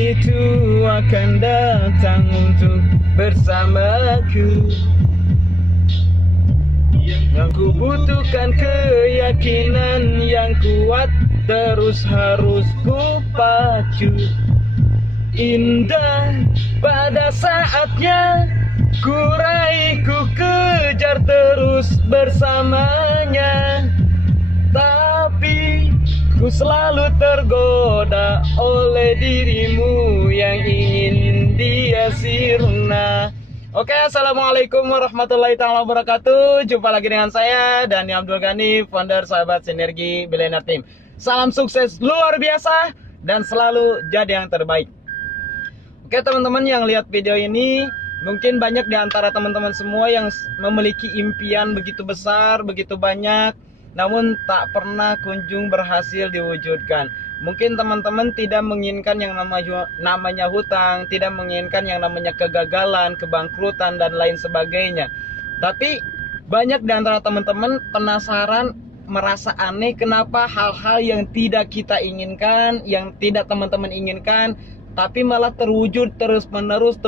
itu akan datang untuk bersamaku. Yang ku butuhkan keyakinan yang kuat, terus harus ku pacu. Indah pada saatnya, ku raih, ku kejar terus bersamanya. Tapi ku selalu tergoda oleh dirimu yang ingin dia sirna. Oke, assalamualaikum warahmatullahi wabarakatuh. Jumpa lagi dengan saya Dani Abdul Ghani, founder Sahabat Sinergi Billionaire Team. Salam sukses luar biasa dan selalu jadi yang terbaik. Oke teman-teman yang lihat video ini, mungkin banyak di antara teman-teman semua yang memiliki impian begitu besar, begitu banyak, namun tak pernah kunjung berhasil diwujudkan. Mungkin teman-teman tidak menginginkan yang namanya hutang, tidak menginginkan yang namanya kegagalan, kebangkrutan, dan lain sebagainya. Tapi banyak di antara teman-teman penasaran, merasa aneh kenapa hal-hal yang tidak kita inginkan, yang tidak teman-teman inginkan, tapi malah terwujud terus-menerus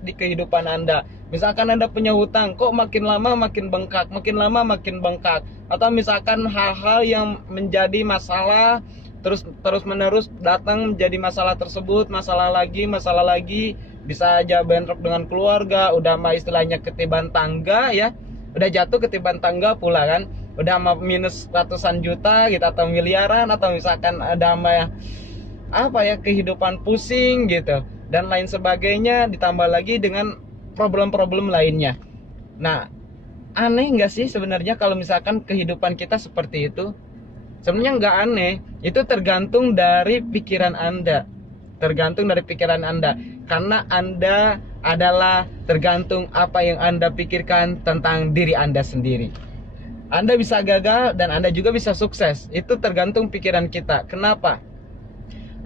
di kehidupan Anda. Misalkan Anda punya hutang, kok makin lama makin bengkak, makin lama makin bengkak. Atau misalkan hal-hal yang menjadi masalah terus-menerus datang menjadi masalah tersebut, masalah lagi, bisa aja bentrok dengan keluarga, udah mah istilahnya ketiban tangga ya. Udah jatuh ketiban tangga pula kan. Udah mah minus ratusan juta gitu atau miliaran, atau misalkan ada mah kehidupan pusing gitu dan lain sebagainya, ditambah lagi dengan problem-problem lainnya. Nah, aneh nggak sih sebenarnya kalau misalkan kehidupan kita seperti itu? Sebenarnya nggak aneh, itu tergantung dari pikiran Anda. Karena Anda adalah tergantung apa yang Anda pikirkan tentang diri Anda sendiri. Anda bisa gagal dan Anda juga bisa sukses, itu tergantung pikiran kita. Kenapa?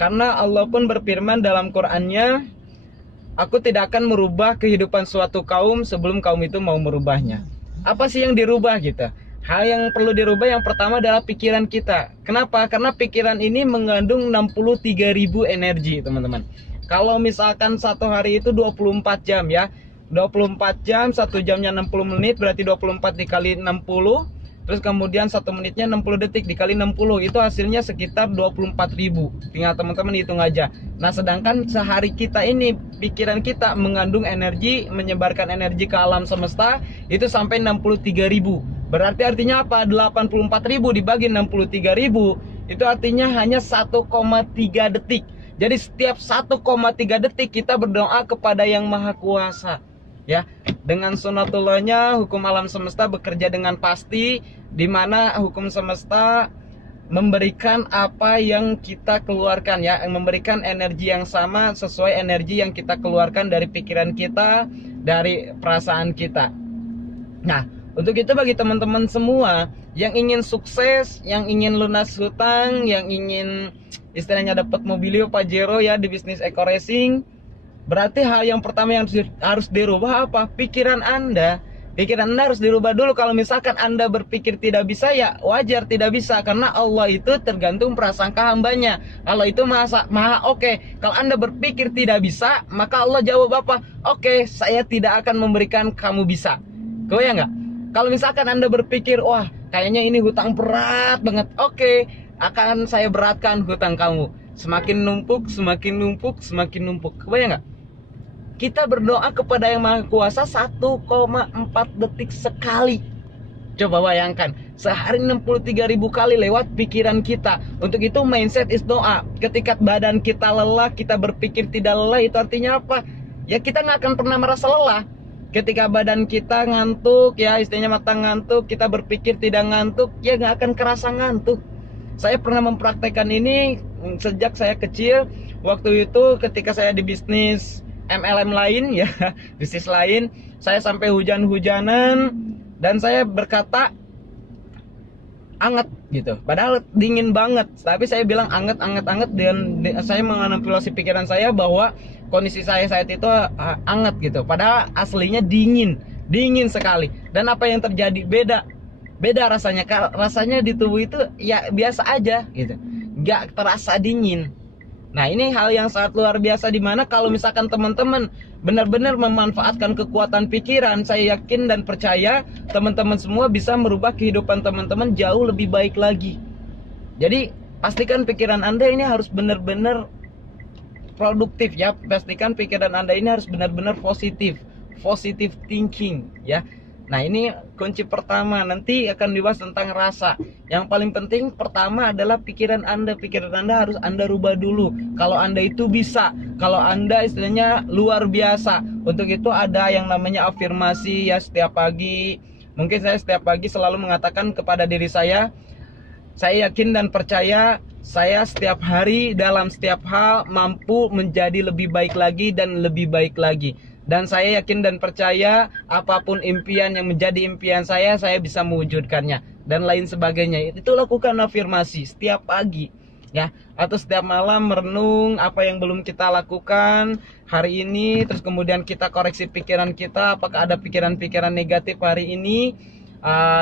Karena Allah pun berfirman dalam Qur'annya, aku tidak akan merubah kehidupan suatu kaum sebelum kaum itu mau merubahnya. Apa sih yang dirubah gitu? Hal yang perlu dirubah yang pertama adalah pikiran kita. Kenapa? Karena pikiran ini mengandung 63.000 energi teman-teman. Kalau misalkan satu hari itu 24 jam ya, 24 jam, 1 jamnya 60 menit, berarti 24 dikali 60. Terus kemudian 1 menitnya 60 detik dikali 60, itu hasilnya sekitar 24.000. Tinggal teman-teman hitung aja. Nah sedangkan sehari kita ini, pikiran kita mengandung energi, menyebarkan energi ke alam semesta, itu sampai 63.000. Berarti artinya apa? 84.000 dibagi 63.000, itu artinya hanya 1,3 detik. Jadi setiap 1,3 detik kita berdoa kepada Yang Maha Kuasa. Ya, dengan sunatullahnya hukum alam semesta bekerja dengan pasti, di mana hukum semesta memberikan apa yang kita keluarkan ya, memberikan energi yang sama sesuai energi yang kita keluarkan dari pikiran kita, dari perasaan kita. Nah, untuk itu bagi teman-teman semua yang ingin sukses, yang ingin lunas hutang, yang ingin istilahnya dapat mobilio Pajero ya di bisnis eco racing, berarti hal yang pertama yang harus dirubah apa? Pikiran Anda. Pikiran Anda harus dirubah dulu. Kalau misalkan Anda berpikir tidak bisa, ya wajar tidak bisa. Karena Allah itu tergantung prasangka hambanya. Allah itu maha oke. Kalau Anda berpikir tidak bisa, maka Allah jawab apa? Oke, saya tidak akan memberikan kamu bisa. Kebayang nggak? Kalau misalkan Anda berpikir, wah kayaknya ini hutang berat banget. Oke, akan saya beratkan hutang kamu. Semakin numpuk, semakin numpuk, semakin numpuk. Kebayang nggak? Kita berdoa kepada Yang Maha Kuasa 1,4 detik sekali. Coba bayangkan, sehari 63.000 kali lewat pikiran kita. Untuk itu mindset is doa. Ketika badan kita lelah, kita berpikir tidak lelah, itu artinya apa? Ya kita nggak akan pernah merasa lelah. Ketika badan kita ngantuk, ya istilahnya mata ngantuk, kita berpikir tidak ngantuk, ya nggak akan kerasa ngantuk. Saya pernah mempraktekkan ini sejak saya kecil. Waktu itu ketika saya di bisnis MLM lain ya, bisnis lain, saya sampai hujan-hujanan dan saya berkata anget gitu, padahal dingin banget, tapi saya bilang anget dan saya memanipulasi pikiran saya bahwa kondisi saya saat itu anget gitu, padahal aslinya dingin sekali. Dan apa yang terjadi? Beda rasanya di tubuh itu ya biasa aja gitu, nggak terasa dingin. Nah, ini hal yang sangat luar biasa, dimana kalau misalkan teman-teman benar-benar memanfaatkan kekuatan pikiran, saya yakin dan percaya teman-teman semua bisa merubah kehidupan teman-teman jauh lebih baik lagi. Jadi pastikan pikiran Anda ini harus benar-benar produktif ya. Pastikan pikiran Anda ini harus benar-benar positif, positive thinking ya. Nah, ini kunci pertama. Nanti akan dibahas tentang rasa. Yang paling penting pertama adalah pikiran Anda. Pikiran Anda harus Anda rubah dulu. Kalau Anda itu bisa, kalau Anda istilahnya luar biasa. Untuk itu ada yang namanya afirmasi ya setiap pagi. Mungkin saya setiap pagi selalu mengatakan kepada diri saya yakin dan percaya saya setiap hari dalam setiap hal mampu menjadi lebih baik lagi dan lebih baik lagi. Dan saya yakin dan percaya apapun impian yang menjadi impian saya bisa mewujudkannya dan lain sebagainya. Itu lakukan afirmasi setiap pagi ya, atau setiap malam merenung apa yang belum kita lakukan hari ini, terus kemudian kita koreksi pikiran kita, apakah ada pikiran-pikiran negatif hari ini.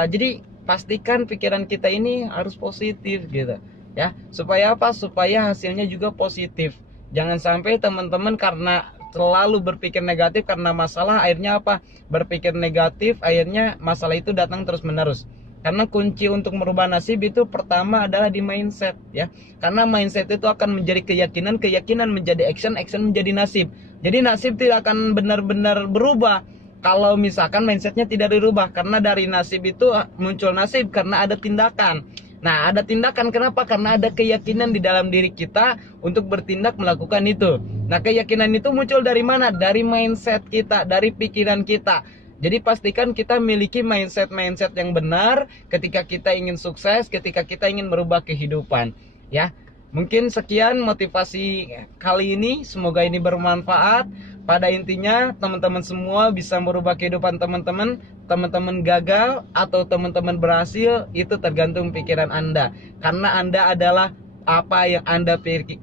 Jadi pastikan pikiran kita ini harus positif gitu ya, supaya apa? Supaya hasilnya juga positif. Jangan sampai teman-teman karena selalu berpikir negatif karena masalah, akhirnya apa? Berpikir negatif, akhirnya masalah itu datang terus menerus. Karena kunci untuk merubah nasib itu pertama adalah di mindset ya. Karena mindset itu akan menjadi keyakinan, keyakinan menjadi action, action menjadi nasib. Jadi nasib tidak akan benar-benar berubah kalau misalkan mindsetnya tidak dirubah. Karena dari nasib itu muncul nasib karena ada tindakan. Nah, ada tindakan kenapa? Karena ada keyakinan di dalam diri kita untuk bertindak melakukan itu. Nah, keyakinan itu muncul dari mana? Dari mindset kita, dari pikiran kita. Jadi pastikan kita miliki mindset-mindset yang benar ketika kita ingin sukses, ketika kita ingin merubah kehidupan. Ya, mungkin sekian motivasi kali ini. Semoga ini bermanfaat. Pada intinya teman-teman semua bisa merubah kehidupan teman-teman. Teman-teman gagal atau teman-teman berhasil itu tergantung pikiran Anda. Karena Anda adalah apa yang Anda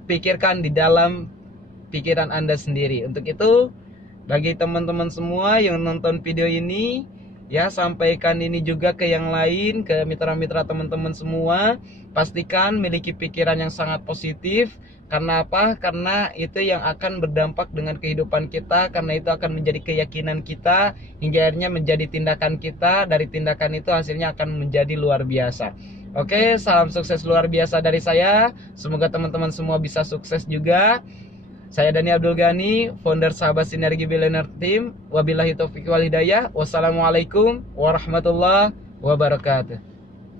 pikirkan di dalam pikiran Anda sendiri. Untuk itu, bagi teman-teman semua yang nonton video ini, ya sampaikan ini juga ke yang lain, ke mitra-mitra teman-teman semua. Pastikan miliki pikiran yang sangat positif. Karena apa? Karena itu yang akan berdampak dengan kehidupan kita. Karena itu akan menjadi keyakinan kita, hingga akhirnya menjadi tindakan kita. Dari tindakan itu hasilnya akan menjadi luar biasa. Oke, salam sukses luar biasa dari saya. Semoga teman-teman semua bisa sukses juga. Saya Dani Abdul Ghani, founder Sahabat Sinergi Billionaire Team. Wabillahi taufiq wal hidayah. Wassalamualaikum warahmatullahi wabarakatuh.